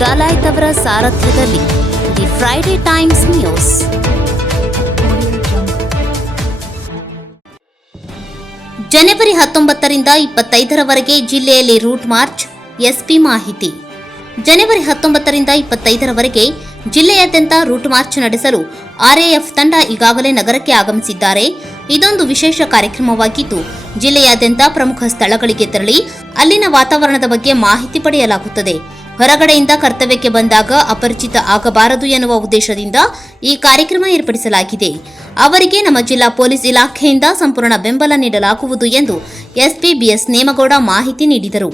ಡಾಲಾಯ್ತ್ ಅವರ ಸಾರಥ್ಯದಲ್ಲಿ the Friday times news. ಜನವರಿ 19ರಿಂದ 25ರವರೆಗೆ ಜಿಲ್ಲೆಯಲ್ಲಿ root March. SP ಮಾಹಿತಿ. ಜನವರಿ 19ರಿಂದ 25ರವರೆಗೆ ಜಿಲ್ಲೆಯಾದ್ಯಂತ ರೂಟ್ ಮಾರ್ಚ್ ನಡೆಸಲು ಆರ್ಎಎಫ್ ತಂಡ ಈಗಾಗಲೇ ನಗರಕ್ಕೆ ಆಗಮಿಸಿದ್ದಾರೆ. ಇದೊಂದು ವಿಶೇಷ ಕಾರ್ಯಕ್ರಮವಾಗಿದ್ದು, ಜಿಲ್ಲೆಯಾದ್ಯಂತ ಪ್ರಮುಖ ಸ್ಥಳಗಳಿಗೆ ತೆರಳಿ ಅಲ್ಲಿನ ವಾತಾವರಣದ ಬಗ್ಗೆ ಮಾಹಿತಿ ಪಡೆಯಲಾಗುತ್ತದೆ. ಹೊರಗಡೆಯಿಂದ ಕರ್ತವ್ಯಕ್ಕೆ ಬಂದಾಗ ಅಪರಿಚಿತ ಆಗಬಾರದು ಎನ್ನುವ ಉದ್ದೇಶದಿಂದ ಈ ಕಾರ್ಯಕ್ರಮ ಏರ್ಪಡಿಸಲಾಗಿದೆ. ಅವರಿಗೆ ನಮ್ಮ ಜಿಲ್ಲಾ ಪೊಲೀಸ್ ಇಲಾಖೆಯಿಂದ ಸಂಪೂರ್ಣ ಬೆಂಬಲ ನೀಡಲಾಗುವುದು ಎಂದು ಎಸ್ಪಿ ಬಿಎಸ್ ನೇಮಗೌಡ ಮಾಹಿತಿ ನೀಡಿದರು.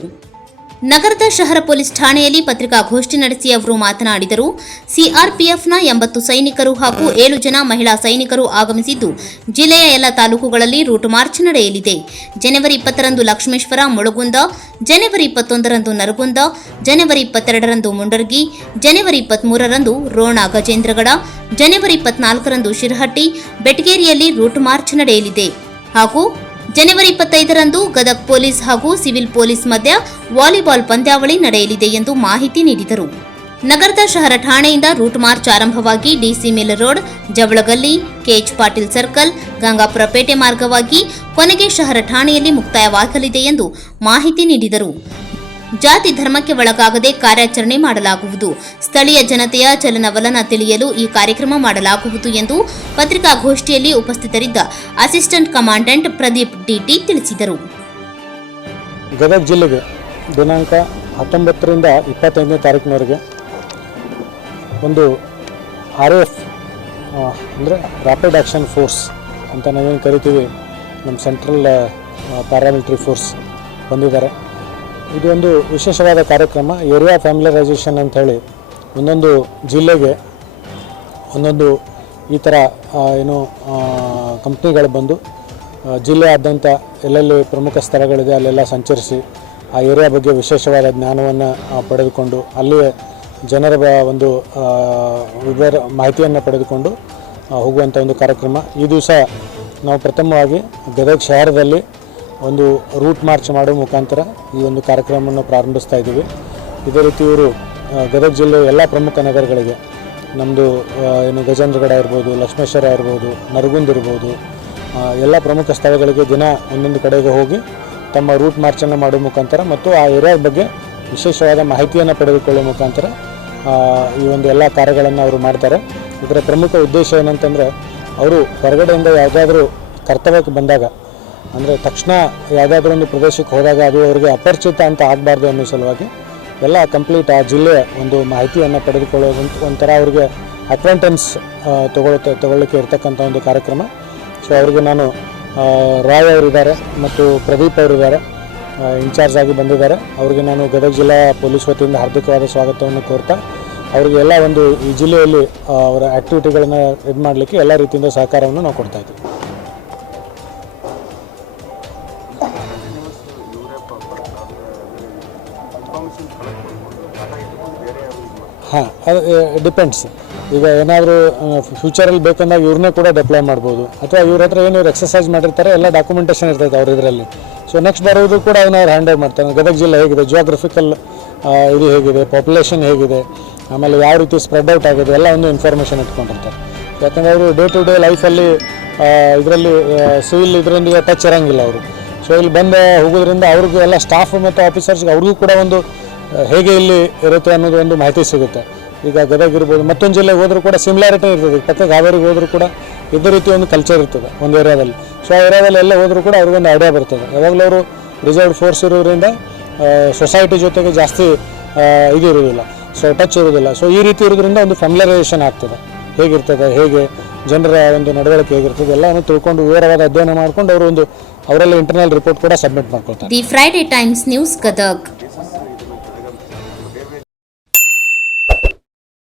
ನಗರದ ಶಹರ ಪೊಲೀಸ್ ಠಾಣೆಯಲ್ಲಿ ಪತ್ರಿಕಾಗೋಷ್ಠಿ ನಡೆಸಿ ಅವರು ಮಾತನಾಡಿದರು. ಸಿಆರ್ಪಿಎಫ್ನ 80 ಸೈನಿಕರು ಹಾಗೂ 7 ಜನ ಮಹಿಳಾ ಸೈನಿಕರು ಆಗಮಿಸಿದ್ದು, ಜಿಲ್ಲೆಯ ಎಲ್ಲ ತಾಲೂಕುಗಳಲ್ಲಿ ರೂಟ್ ಮಾರ್ಚ್ ನಡೆಯಲಿದೆ. ಜನವರಿ 20ರಂದು ಲಕ್ಷ್ಮೇಶ್ವರ, ಮುಳಗುಂದ, ಜನವರಿ 21ರಂದು ನರಗುಂದ, ಜನವರಿ 22ರಂದು ಮುಂಡರ್ಗಿ, ಜನವರಿ 23ರಂದು ರೋಣ ಗಜೇಂದ್ರಗಡ, ಜನವರಿ 24ರಂದು ಶಿರಹಟ್ಟಿ, ಬೆಟಗೇರಿಯಲ್ಲಿ ರೂಟ್ ಮಾರ್ಚ್ ನಡೆಯಲಿದೆ ಹಾಗೂ ಜನವರಿ 25ರಂದು ಗದಗ ಪೊಲೀಸ್ ಹಾಗೂ ಸಿವಿಲ್ ಪೊಲೀಸ್ ಮಧ್ಯ ವಾಲಿಬಾಲ್ ಪಂದ್ಯಾವಳಿ ನಡೆಯಲಿದೆ ಎಂದು ಮಾಹಿತಿ ನೀಡಿದರು. ನಗರದ ಶಹರ ಠಾಣೆಯಿಂದ ರೂಟ್ ಮಾರ್ಚ್ ಆರಂಭವಾಗಿ DC mill road, Javalagalli, KH Patil circle, Gangapur Pete ಮಾರ್ಗವಾಗಿ ಕೊನೆಗೆ ಶಹರ ಠಾಣೆಯಲ್ಲಿ ಮುಕ್ತಾಯವಾಗಲಿದೆ ಎಂದು ಮಾಹಿತಿ ನೀಡಿದರು. ಜಾತಿ ಧರ್ಮಕ್ಕೆ ಒಳಗಾಗದೆ ಕಾರ್ಯಾಚರಣೆ ಮಾಡಲಾಗುವುದು. ಸ್ಥಳೀಯ ಜನತೆಯ ಚಲನವಲನ ತಿಳಿಯಲು ಈ ಕಾರ್ಯಕ್ರಮ ಮಾಡಲಾಗುವುದು ಎಂದು ಪತ್ರಿಕಾಗೋಷ್ಠಿಯಲ್ಲಿ ಉಪಸ್ಥಿತರಿದ್ದ ಅಸಿಸ್ಟೆಂಟ್ ಕಮಾಂಡೆಂಟ್ ಪ್ರದೀಪ್ ಡಿಟಿ ತಿಳಿಸಿದರು. ಗದಗ ಜಿಲ್ಲೆಗೆ ದಿನಾಂಕ 19ರಿಂದ 25ನೇ ತಾರೀಕಿನವರೆಗೆ ಒಂದು ಆರ್ಎಎಫ್ ಅಂದರೆ ರ್ಯಾಪಿಡ್ ಆ್ಯಕ್ಷನ್ ಫೋರ್ಸ್ ಅಂತ ನಾವೇನು ಕರಿತೀವಿ, ನಮ್ಮ ಸೆಂಟ್ರಲ್ ಪ್ಯಾರಾಮಿಲಿಟರಿ ಫೋರ್ಸ್ ಬಂದಿದ್ದಾರೆ. ಇದು ಒಂದು ವಿಶೇಷವಾದ ಕಾರ್ಯಕ್ರಮ. ಏರಿಯಾ ಫ್ಯಾಮಿಲರೈಸೇಷನ್ ಅಂಥೇಳಿ ಒಂದೊಂದು ಜಿಲ್ಲೆಗೆ ಒಂದೊಂದು ಈ ಥರ ಏನು ಕಂಪ್ನಿಗಳು ಬಂದು ಜಿಲ್ಲೆಯಾದ್ಯಂತ ಎಲ್ಲೆಲ್ಲಿ ಪ್ರಮುಖ ಸ್ಥಳಗಳಿದೆ ಅಲ್ಲೆಲ್ಲ ಸಂಚರಿಸಿ ಆ ಏರಿಯಾ ಬಗ್ಗೆ ವಿಶೇಷವಾದ ಜ್ಞಾನವನ್ನು ಪಡೆದುಕೊಂಡು ಅಲ್ಲಿಯೇ ಜನರ ಒಂದು ಮಾಹಿತಿಯನ್ನು ಪಡೆದುಕೊಂಡು ಹೋಗುವಂಥ ಒಂದು ಕಾರ್ಯಕ್ರಮ. ಈ ದಿವಸ ನಾವು ಪ್ರಥಮವಾಗಿ ಗದಗ ಶಹರದಲ್ಲಿ ಒಂದು ರೂಟ್ ಮಾರ್ಚ್ ಮಾಡುವ ಮುಖಾಂತರ ಈ ಒಂದು ಕಾರ್ಯಕ್ರಮವನ್ನು ಪ್ರಾರಂಭಿಸ್ತಾ ಇದ್ದೀವಿ. ಇದೇ ರೀತಿ ಇವರು ಗದಗ ಜಿಲ್ಲೆಯ ಎಲ್ಲ ಪ್ರಮುಖ ನಗರಗಳಿಗೆ, ನಮ್ಮದು ಏನು ಗಜೇಂದ್ರಗಡ ಇರ್ಬೋದು, ಲಕ್ಷ್ಮೇಶ್ವರ ಇರ್ಬೋದು, ನರಗುಂದ ಇರ್ಬೋದು, ಎಲ್ಲ ಪ್ರಮುಖ ಸ್ಥಳಗಳಿಗೆ ದಿನ ಒಂದೊಂದು ಕಡೆಗೆ ಹೋಗಿ ತಮ್ಮ ರೂಟ್ ಮಾರ್ಚನ್ನು ಮಾಡುವ ಮುಖಾಂತರ ಮತ್ತು ಆ ಏರಿಯಾದ ಬಗ್ಗೆ ವಿಶೇಷವಾದ ಮಾಹಿತಿಯನ್ನು ಪಡೆದುಕೊಳ್ಳುವ ಮುಖಾಂತರ ಈ ಒಂದು ಎಲ್ಲ ಕಾರ್ಯಗಳನ್ನು ಅವರು ಮಾಡ್ತಾರೆ. ಇದರ ಪ್ರಮುಖ ಉದ್ದೇಶ ಏನಂತಂದರೆ, ಅವರು ಹೊರಗಡೆಯಿಂದ ಯಾವುದಾದ್ರೂ ಕರ್ತವ್ಯಕ್ಕೆ ಬಂದಾಗ, ಅಂದರೆ ತಕ್ಷಣ ಯಾವುದಾದ್ರೂ ಒಂದು ಪ್ರದೇಶಕ್ಕೆ ಹೋದಾಗ ಅದು ಅವರಿಗೆ ಅಪರಿಚಿತ ಅಂತ ಆಗಬಾರ್ದು ಅನ್ನೋ ಸಲುವಾಗಿ ಎಲ್ಲ ಕಂಪ್ಲೀಟ್ ಆ ಜಿಲ್ಲೆಯ ಒಂದು ಮಾಹಿತಿಯನ್ನು ಪಡೆದುಕೊಳ್ಳೋದು ಒಂಥರ ಅವ್ರಿಗೆ ಅಕ್ವೆಂಟೆನ್ಸ್ ತಗೊಳ್ಳಿಕ್ಕೆ ಇರ್ತಕ್ಕಂಥ ಒಂದು ಕಾರ್ಯಕ್ರಮ. ಸೊ ಅವರಿಗೆ ನಾನು ರಾಯ್ ಅವರಿದ್ದಾರೆ ಮತ್ತು ಪ್ರದೀಪ್ ಅವರಿದ್ದಾರೆ, ಇನ್ಚಾರ್ಜ್ ಆಗಿ ಬಂದಿದ್ದಾರೆ. ಅವರಿಗೆ ನಾನು ಗದಗ ಜಿಲ್ಲಾ ಪೊಲೀಸ್ ವತಿಯಿಂದ ಹಾರ್ದಿಕವಾದ ಸ್ವಾಗತವನ್ನು ಕೋರ್ತಾ ಅವರಿಗೆ ಎಲ್ಲ ಒಂದು ಈ ಜಿಲ್ಲೆಯಲ್ಲಿ ಅವರ ಆ್ಯಕ್ಟಿವಿಟಿಗಳನ್ನು ಇದು ಮಾಡಲಿಕ್ಕೆ ಎಲ್ಲ ರೀತಿಯಿಂದ ಸಹಕಾರವನ್ನು ನಾವು ಕೊಡ್ತಾ ಇದ್ದೀವಿ. ಹಾಂ, ಅದು ಡಿಪೆಂಡ್ಸ್. ಈಗ ಏನಾದರೂ ಫ್ಯೂಚರಲ್ಲಿ ಬೇಕಂದಾಗ ಇವ್ರನ್ನೇ ಕೂಡ ಡೆಪ್ಲಾಯ್ ಮಾಡ್ಬೋದು, ಅಥವಾ ಇವ್ರ ಹತ್ರ ಏನು ಇವ್ರು ಎಕ್ಸಸೈಸ್ ಮಾಡಿರ್ತಾರೆ ಎಲ್ಲ ಡಾಕ್ಯುಮೆಂಟೇಷನ್ ಇರ್ತೈತೆ ಅವ್ರ ಇದರಲ್ಲಿ. ಸೊ ನೆಕ್ಸ್ಟ್ ಬರೋದು ಕೂಡ ಅದನ್ನ ಅವ್ರು ಹ್ಯಾಂಡ್ ಓವರ್ ಮಾಡ್ತಾರೆ. ಗದಗ ಜಿಲ್ಲೆ ಹೇಗಿದೆ, ಜಿಯೋಗ್ರಫಿಕಲ್ ಇದು ಹೇಗಿದೆ, ಪಾಪ್ಯುಲೇಷನ್ ಹೇಗಿದೆ, ಆಮೇಲೆ ಯಾವ ರೀತಿ ಸ್ಪ್ರೆಡ್ ಔಟ್ ಆಗಿದೆ ಎಲ್ಲ ಒಂದು ಇನ್ಫಾರ್ಮೇಷನ್ ಇಟ್ಕೊಂಡಿರ್ತಾರೆ. ಯಾಕಂದರೆ ಅವರು ಡೇ ಟು ಡೇ ಲೈಫಲ್ಲಿ ಇದರಲ್ಲಿ ಸಿವಿಲ್ ಇದರೊಂದಿಗೆ ಟಚ್ ಇರೋಂಗಿಲ್ಲ ಅವರು. ಸೊ ಇಲ್ಲಿ ಬಂದು ಹೋಗೋದ್ರಿಂದ ಅವ್ರಿಗೂ ಎಲ್ಲ ಸ್ಟಾಫ್ ಮತ್ತು ಆಫೀಸರ್ಸ್ಗೆ ಅವ್ರಿಗೂ ಕೂಡ ಒಂದು ಹೇಗೆ ಇಲ್ಲಿ ಇರುತ್ತೆ ಅನ್ನೋದು ಒಂದು ಮಾಹಿತಿ ಸಿಗುತ್ತೆ. ಈಗ ಗದಗ ಇರ್ಬೋದು, ಮತ್ತೊಂದು ಜಿಲ್ಲೆಗೆ ಹೋದರೂ ಕೂಡ ಸಿಮಿಲಾರಿಟಿ ಇರ್ತದೆ. ಪಕ್ಕ ಹಾವೇರಿಗೆ ಹೋದರೂ ಕೂಡ ಇದೇ ರೀತಿ ಒಂದು ಕಲ್ಚರ್ ಇರ್ತದೆ ಒಂದು ಏರಿಯಾದಲ್ಲಿ. ಸೊ ಆ ಏರಿಯಾದಲ್ಲಿ ಎಲ್ಲ ಹೋದರೂ ಕೂಡ ಅವ್ರಿಗೊಂದು ಐಡಿಯಾ ಬರ್ತದೆ. ಯಾವಾಗಲೂ ಅವರು ರಿಸರ್ವ್ಡ್ ಫೋರ್ಸ್ ಇರೋದ್ರಿಂದ ಸೊಸೈಟಿ ಜೊತೆಗೆ ಜಾಸ್ತಿ ಇದು ಇರೋದಿಲ್ಲ, ಸೊ ಟಚ್ ಇರೋದಿಲ್ಲ. ಸೊ ಈ ರೀತಿ ಇರೋದ್ರಿಂದ ಒಂದು ಫ್ಯಾಮಿಲರೈಸೇಷನ್ ಆಗ್ತದೆ, ಹೇಗಿರ್ತದೆ, ಹೇಗೆ ಜನರ ಒಂದು ನಡವಳಿಕೆ ಹೇಗಿರ್ತದೆ ಎಲ್ಲವನ್ನು ತಿಳ್ಕೊಂಡು ವಿವರವಾದ ಅಧ್ಯಯನ ಮಾಡ್ಕೊಂಡು ಅವರು ಒಂದು ಅವರಲ್ಲಿ ಇಂಟರ್ನಲ್ ರಿಪೋರ್ಟ್ ಕೂಡ ಸಬ್ಮಿಟ್ ಮಾಡ್ಕೊಳ್ತಾರೆ. The Friday times news Gadag.